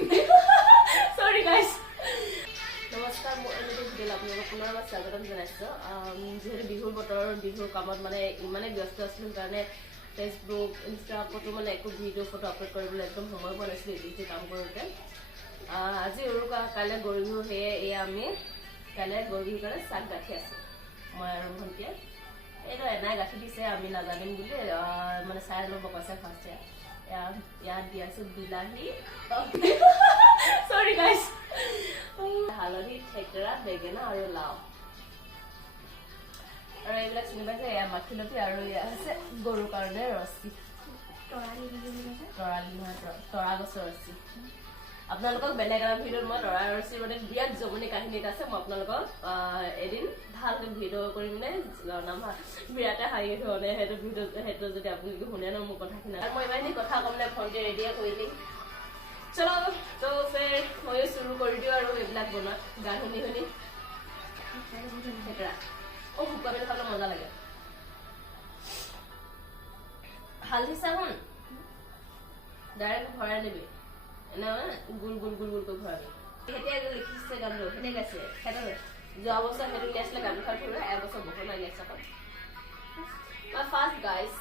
Sorry guys. নমস্কাৰ মই এনেকৈ ভিডিঅ' আপোনালোকক পুনৰবাৰ স্বাগতম জনাইছোঁ যিহেতু বিহুৰ বতৰ বিহুৰ কামত মানে ইমানেই ব্যস্ত আছিলোঁ কাৰণে ফেচবুক ইনষ্টা ক'তো মানে একো ভিডিঅ' ফটো আপলোড কৰিবলৈ একদম সময় পোৱা নাছিলোঁ ইটো কাম কৰোঁতে আজি উৰুকা কাইলৈ গৰু বিহু সেয়ে এয়া আমি কাইলৈ গৰু বিহুৰ কাৰণে চাক গাঁঠি আছোঁ মই আৰু ভণ্টিয়ে এইটো এনাই গাঁঠি দিছে আমি নাজানিম বুলি মানে চাই ল'ব কৈছে ফাৰ্ষ্টে ইয়াত দি আছোঁ বিলাহী Sorry guys. হালধি থেকেৰা বেঙেনা আৰু লাও আৰু এইবিলাক চিনি পাইছে এয়া মাখিলতি আৰু এয়া আছে গৰুৰ কাৰণে ৰছী তৰা গছৰ ৰছী আপোনালোকক বেলেগ এটা ভিডিঅ'ত মই তৰা ৰছী মানে বিৰাট জমনি কাহিনী এটা আছে মই আপোনালোকক এদিন ভালকৈ ভিডিঅ' কৰি মানে জনাম বিৰাটে হাঁহি ধৰণে সেইটো যদি আপোনালোকে শুনে ন মোৰ কথাখিনি আৰু মই ইমানখিনি কথা ক'ম নে ভণ্টিয়ে ৰেডিয়ে কৰিলি চলো তো ফেৰ ময়ো শুৰু কৰি দিওঁ আৰু এইবিলাক বনোৱা গান শুনি শুনি থেকেৰা শুকুৱাই পেলাই খাবলৈ মজা লাগে হালধি চাহোন ডাইৰেক্ট ভৰাই নিবি এনে গোল গোল গোল গোল কৰি ভৰাবি এতিয়া লিখিছে গানটো সেনেকৈ গাইছে সেইটো যোৱা বছৰ সেইটো উলিয়াইছিলে গামোচাৰ ফুৰা এবছৰ বহুত লাগি আছে আকৌ ফাৰ্ষ্ট গাইজ